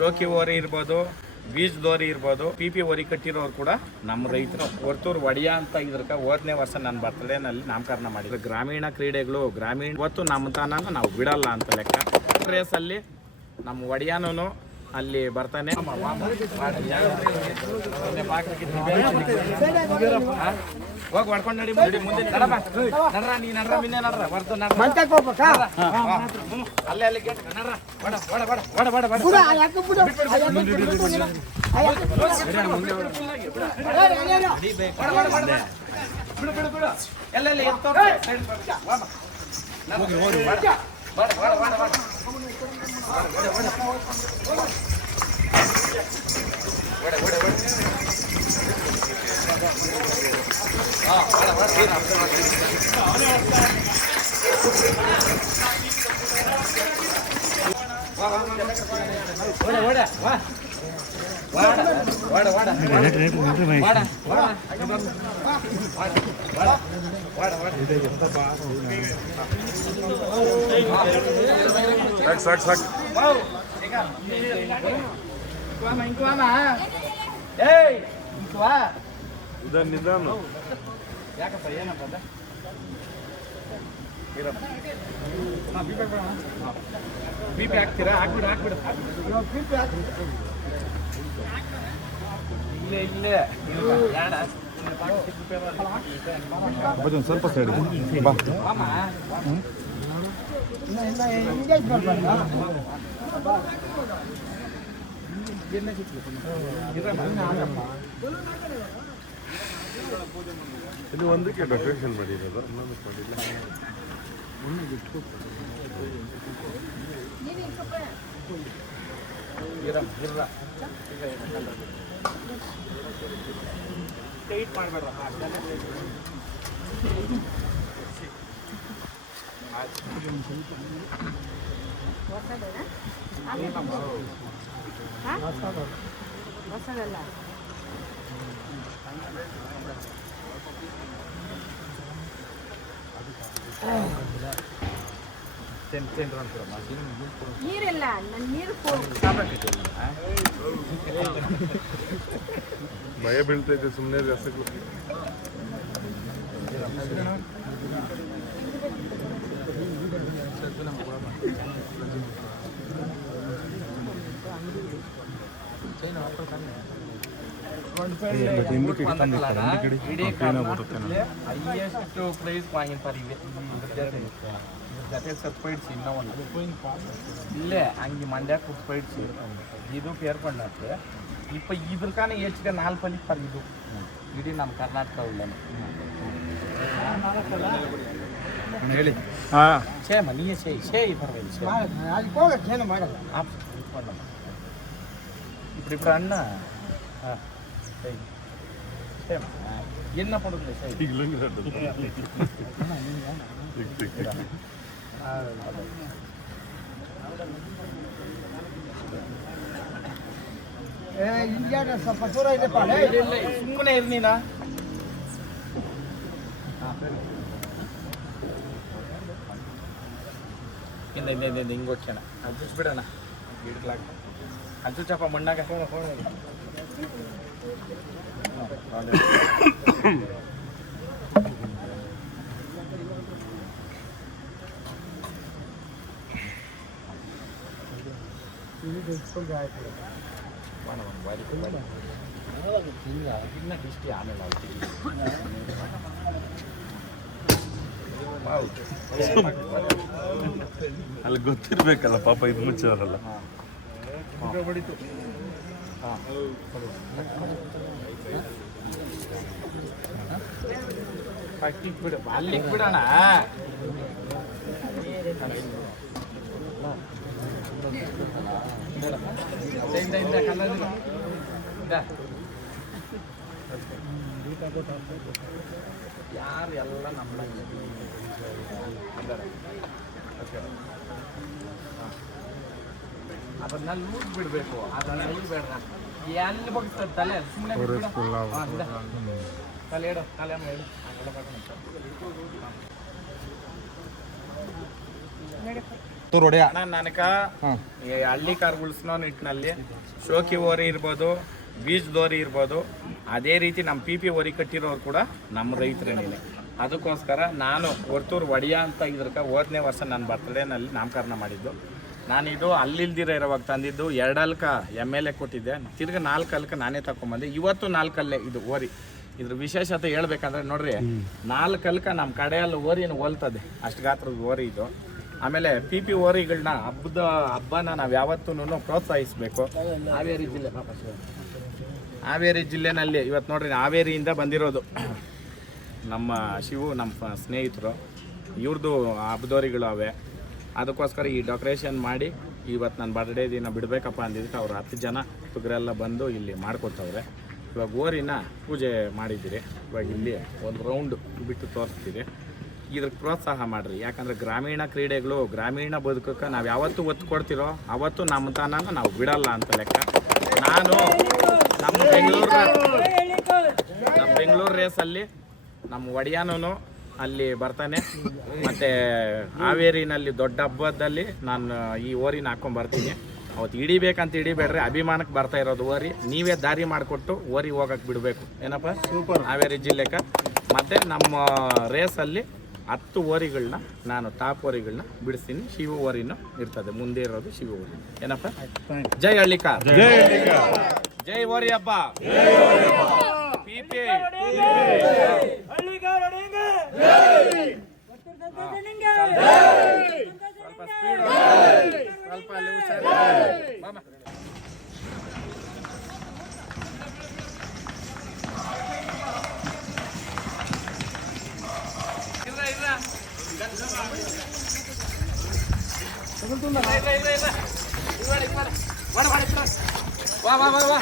ಶೋಕಿ ಓರಿ ಇರ್ಬೋದು ಬೀಜದೋರಿ ಇರ್ಬೋದು, ಪಿ ಪಿ ಓರಿ ಕಟ್ಟಿರೋರು ಕೂಡ ನಮ್ಮ ರೈತರು. ಹೊರ್ತೂರು ಒಡಿಯ ಅಂತ ಇದ್ರಕ ಹೋದನೇ ವರ್ಷ ನನ್ನ ಬರ್ತಡೇನಲ್ಲಿ ನಾಮಕರಣ ಮಾಡಿದ್ರು. ಗ್ರಾಮೀಣ ಕ್ರೀಡೆಗಳು, ಗ್ರಾಮೀಣ ಇವತ್ತು ನಮ್ಮ ತಾನ ನಾವು ಬಿಡಲ್ಲ ಅಂತ ಲೆಕ್ಕ. ರೇಸಲ್ಲಿ ನಮ್ಮ ಒಡಿಯಾನು ಅಲ್ಲಿ ಬರ್ತಾನೆ ಹೋಗಿ ಹೊಡ್ಕೊಂಡು ನಡಿ ಮುಂದೆ ನಡ್ರ ನೀ ನಡ್ರ ಮಿನ್ನೆ ನಡ್ರ ಬರ್ತು ನಡ್ರ ಅಲ್ಲೇ ಅಲ್ಲಿ ಗೇಟ್ ನಡ್ರ ಬಡ ಬಡ ಬಡ ಬಡ ಬಡ ಬಡ ಬಿಡು ಬಿಡು ಬಿಡು ಎಲ್ಲೆಲ್ಲಿ ಹೋಗಿ ಹೋಗಿ ಬಡ ಬಡ ಬಡ ಸಾಕು ಸಾಕು ನಿಧಾನ ಯಾಕಪ್ಪ ಏನಪ್ಪ ಅದ ಬಿ ಪಿ ಹಾಕ್ತೀರಾ ಹಾಕ್ಬಿಡು ಹಾಕ್ಬಿಡು ಬಿ ಪಿ ಒಂದು ಸ್ವಲ್ಪ ಸೈಡ್ ಬಾ. ಇದು ಒಂದಕ್ಕೆ ಡೆಕೋರೇಷನ್ ಮಾಡಿರೋದು ಇನ್ನೊಂದು ಮಾಡಿಲ್ಲ. ನೀವು ಟೈಟ್ ಮಾಡಬೇಡ್ರ ಹೊಸದಲ್ಲ ನೀರಿಲ್ಲ ನನ್ನ ನೀರು ಭಯ ಬೀಳ್ತೈತೆ ಸುಮ್ಮನೆ ಜಾಸ್ತಿ ಇಡೀ ಹೈಯೆಸ್ಟ್ ಪ್ರೈಸ್ ವಾങ്ങിರ್ತಾರೆ ಇವೆ. ಜೊತೆಗೆ ಸತ್ ಪೈಡ್ಸಿ ಇನ್ನೂ ಒಂದು ಇಲ್ಲೇ ಹಂಗೆ ಮಂಡ್ಯಕ್ಕೆ ಕುಟ್ ಪೈಡ್ಸಿ ಇದು ಪೇರ್ಕೊಂಡತ್ತೆ ಇಪ್ಪ ಇದ್ರಕಾನೆ ಹೆಚ್ಚಿಗೆ ನಾಲ್ಕು ಅಲ್ಲಿ ಪರ್ಗಿದ್ದು ಇಡೀ ನಮ್ಮ ಕರ್ನಾಟಕ ಉಳ್ಳೇನೆ ಹೇಳಿ ಹಾಂ ಸೇಮ ನೀಯೇ ಸೇ ಸೇ ಪರವಾಗಿಲ್ಲ ಸೇ ಅಲ್ಲಿ ಹೋಗಕ್ಕೆ ಏನು ಮಾಡಲ್ಲ ఇప్పుడు ఇప్పుడు అన్న సేమ్ ఎన్న పడుతుంది ಸುಮ್ಮನೆ ಇರ್ ನೀನ ಇಂದ ಇಂದ ಇಂದ ಇಂದ ಹಿಂಗೆ ಹೋಗ್ಯಾನ ಅದು ಬಿಡೋಣ ಗಿಡಲಾಗ ಅದು ಚಪ್ಪ ಮಣ್ಣಾಗ ಇಷ್ಟ ಆಮೇಲೆ ಅಲ್ಲಿ ಗೊತ್ತಿರ್ಬೇಕಲ್ಲ ಪಾಪ ಇದು ಮುಚ್ಚೋರಲ್ಲ ಪಟ್ಟಿಗೆ ಬಿಡು ಅಲ್ಲಿಗೆ ಬಿಡೋಣ ಯಾರು ಎಲ್ಲ ನಮ್ಮ ಅದನ್ನ ಲೂಸ್ ಬಿಡಬೇಕು ಅದನ್ನ ಬೇಡ ಎಲ್ಲಿ ಬಗ್ತದೆ ತಲೆ ಸುಮ್ಮನೆ ತಲೆ ಇಡು ತಲೆ ಇಡು ಆ ಕಡೆ ಬರ್ಕೊಂಡು. ಹೊಡೆಯ? ನನಕ ಈ ಹಳ್ಳಿ ಕಾರ್ ಉಳಿಸ್ನೋ ನಿಟ್ಟಿನಲ್ಲಿ ಶೋಕಿ ಓರಿ ಇರ್ಬೋದು ಬೀಜದೋರಿ ಇರ್ಬೋದು ಅದೇ ರೀತಿ ನಮ್ಮ ಪಿ ಪಿ ಓರಿ ಕಟ್ಟಿರೋರು ಕೂಡ ನಮ್ಮ ರೈತರೇನಿಲ್ಲ ಅದಕ್ಕೋಸ್ಕರ ನಾನು ಹೊರ್ತೂರು ಒಡೆಯ ಅಂತ ಇದ್ರಕ ಹೋದನೇ ವರ್ಷ ನನ್ನ ಬರ್ತಡೇನಲ್ಲಿ ನಾಮಕರಣ ಮಾಡಿದ್ದು. ನಾನಿದು ಅಲ್ಲಿಲ್ದಿರ ಇರೋವಾಗ ತಂದಿದ್ದು ಎರಡಲ್ಕ ಎಂ ಎಲ್ ಎ ಕೊಟ್ಟಿದ್ದೆ. ತಿರ್ಗಿ ನಾಲ್ಕು ಅಲ್ಕ ನಾನೇ ತಗೊಂಬಂದೆ ಇವತ್ತು ನಾಲ್ಕಲ್ಲೇ ಇದು ಓರಿ ಇದ್ರ ವಿಶೇಷತೆ ಹೇಳ್ಬೇಕಂದ್ರೆ ನೋಡ್ರಿ ನಾಲ್ಕು ಅಲ್ಕ ನಮ್ಮ ಕಡೆಯಲ್ಲಿ ಓರಿನ ಹೋಲ್ತದೆ. ಅಷ್ಟು ಗಾತ್ರದ ಓರಿ ಇದು. ಆಮೇಲೆ ಪಿ ಪಿ ಓರಿಗಳನ್ನ ಹಬ್ಬದ ಹಬ್ಬನ ನಾವು ಯಾವತ್ತೂ ಪ್ರೋತ್ಸಾಹಿಸಬೇಕು. ಹಾವೇರಿ ಜಿಲ್ಲೆ. ಹಾವೇರಿ ಜಿಲ್ಲೆನಲ್ಲಿ ಇವತ್ತು ನೋಡ್ರಿ ಹಾವೇರಿಯಿಂದ ಬಂದಿರೋದು. ನಮ್ಮ ಶಿವು ನಮ್ಮ ಸ್ನೇಹಿತರು ಇವ್ರದ್ದು ಹಬ್ಬದೋರಿಗಳು ಅವೆ. ಅದಕ್ಕೋಸ್ಕರ ಈ ಡೆಕೋರೇಷನ್ ಮಾಡಿ ಇವತ್ತು ನನ್ನ ಬರ್ಡೇ ದಿನ ಬಿಡಬೇಕಪ್ಪ ಅಂದಿದ್ದಕ್ಕೆ ಅವ್ರು ಹತ್ತು ಜನ ತುಗರೆಲ್ಲ ಬಂದು ಇಲ್ಲಿ ಮಾಡ್ಕೊಡ್ತವ್ರೆ. ಇವಾಗ ಓರಿನ ಪೂಜೆ ಮಾಡಿದ್ದೀರಿ. ಇವಾಗ ಇಲ್ಲಿ ಒಂದು ರೌಂಡ್ ಬಿಟ್ಟು ತೋರಿಸ್ತೀರಿ. ಇದ್ರಿಗೆ ಪ್ರೋತ್ಸಾಹ ಮಾಡಿರಿ. ಯಾಕಂದ್ರೆ ಗ್ರಾಮೀಣ ಕ್ರೀಡೆಗಳು ಗ್ರಾಮೀಣ ಬದುಕಕ್ಕೆ ನಾವು ಯಾವತ್ತು ಒತ್ತು ಕೊಡ್ತಿರೋ ಅವತ್ತು ನಮ್ಮ ತಾನ ನಾವು ಬಿಡಲ್ಲ ಅಂತ ಲೆಕ್ಕ. ನಾನು ನಮ್ಮ ಬೆಂಗಳೂರು ನಮ್ಮ ಬೆಂಗಳೂರು ರೇಸಲ್ಲಿ ನಮ್ಮ ಒಡೆಯನೂ ಅಲ್ಲಿ ಬರ್ತಾನೆ. ಮತ್ತು ಹಾವೇರಿನಲ್ಲಿ ದೊಡ್ಡ ಹಬ್ಬದಲ್ಲಿ ನಾನು ಈ ಓರಿನ ಹಾಕೊಂಡು ಬರ್ತೀನಿ. ಅವತ್ತು ಹಿಡಿಬೇಕಂತ ಇಡಿಬೇಡ್ರಿ ಅಭಿಮಾನಕ್ಕೆ ಬರ್ತಾ ಇರೋದು ಓರಿ. ನೀವೇ ದಾರಿ ಮಾಡಿಕೊಟ್ಟು ಓರಿ ಹೋಗಕ್ಕೆ ಬಿಡಬೇಕು. ಏನಪ್ಪ? ಸೂಪರ್ ಹಾವೇರಿ ಜಿಲ್ಲೆಗೆ ಮತ್ತು ನಮ್ಮ ರೇಸಲ್ಲಿ ಹತ್ತು ಓರಿಗಳನ್ನ ನಾನು ಟಾಪ್ ಓರಿಗಳನ್ನ ಬಿಡಿಸ್ತೀನಿ. ಶಿವ ಓರಿನ ಇರ್ತದೆ. ಮುಂದೆ ಇರೋದು ಶಿವ ಓರಿ ಏನಪ್ಪ? ಜೈ ಹಳ್ಳಿಕಾ ಜೈ ಓರಿ ಹಬ್ಬ. ಸ್ವಲ್ಪ ಸ್ಪೀಡ್ ಸ್ವಲ್ಪ वा वा वा वा.